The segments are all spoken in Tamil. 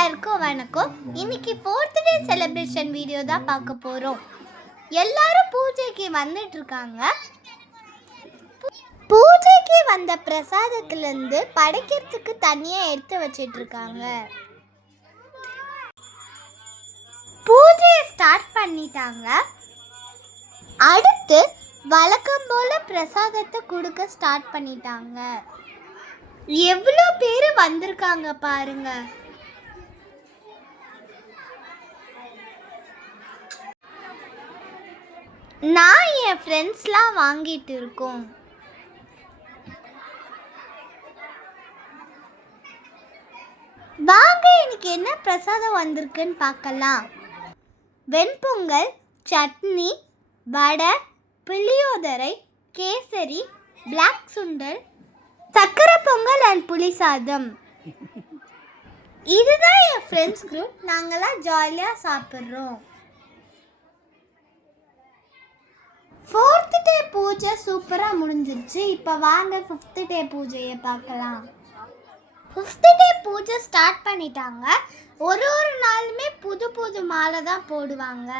எல்லாருக்கும் வணக்கம். இன்னைக்கு 4th டே செலிப்ரேஷன் வீடியோ தான் பார்க்க போகிறோம். எல்லாரும் பூஜைக்கு வந்துட்டு இருக்காங்க. பூஜைக்கு வந்த பிரசாதத்துலேருந்து படைக்கிறதுக்கு தனியாக எடுத்து வச்சிட்டு இருக்காங்க. பூஜையை ஸ்டார்ட் பண்ணிட்டாங்க. அடுத்து வழக்கம் போல பிரசாதத்தை கொடுக்க ஸ்டார்ட் பண்ணிட்டாங்க. எவ்வளோ பேர் வந்திருக்காங்க பாருங்க. நான் என் ஃப்ரெண்ட்ஸ்லாம் வாங்கிட்டு இருக்கோம். வாங்க எனக்கு என்ன பிரசாதம் வந்திருக்குன்னு பார்க்கலாம். வெண்பொங்கல், சட்னி, வடை, புளியோதரை, கேசரி, பிளாக் சுண்டல், சக்கரை பொங்கல் அண்ட் புளி சாதம். இதுதான் என் ஃப்ரெண்ட்ஸ் குரூப். நாங்களாம் ஜாலியாக சாப்பிட்றோம். 4th டே பூஜை சூப்பராக முடிஞ்சிருச்சு. இப்போ வாங்க 5th டே பூஜையை பார்க்கலாம். 5th டே பூஜை ஸ்டார்ட் பண்ணிட்டாங்க. ஒரு நாளுமே புது புது மாலை தான் போடுவாங்க.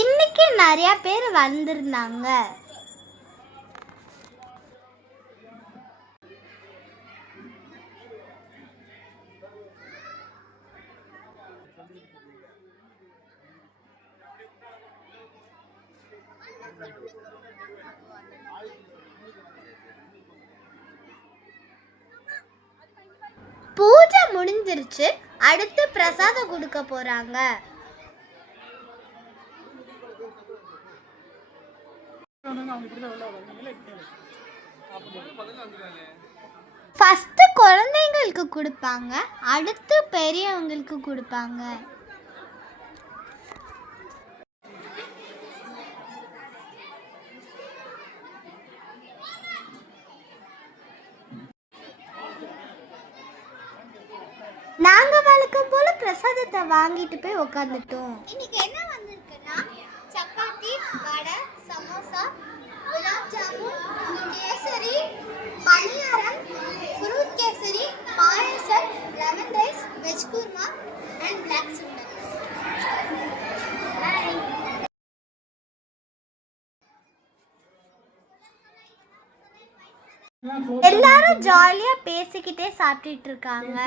இன்னைக்கு நிறைய பேர் வந்திருந்தாங்க. பூஜை முடிஞ்சிருச்சு. அடுத்து பிரசாதம் கொடுக்க போறாங்க. ஃபர்ஸ்ட் குழந்தைங்களுக்கு கொடுப்பாங்க, அடுத்து பெரியவங்களுக்கு கொடுப்பாங்க. நாங்க வழக்கம் போல பிரசாதத்தை வாங்கிட்டு போய் உட்காந்துட்டோம். இன்னைக்கு என்ன வந்திருக்குன்னா chapati, vada, samosa, gulab jamun, kesari, paniyaram, fruit kesari, payasam, lemon rice, veg kurma and black sundal. எல்லாரும் ஜாலியா பேசிக்கிட்டே சாப்பிட்டுட்டு இருக்காங்க.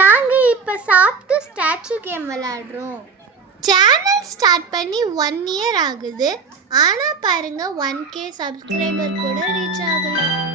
நாங்க இப்ப சாப்பிட்டு ஸ்டாச்சு கேம் விளையாடுறோம். சேனல் ஸ்டார்ட் பண்ணி 1 year ஆகுது. ஆனா பாருங்க 1K சப்ஸ்கிரைபர் கூட ரீச் ஆகல.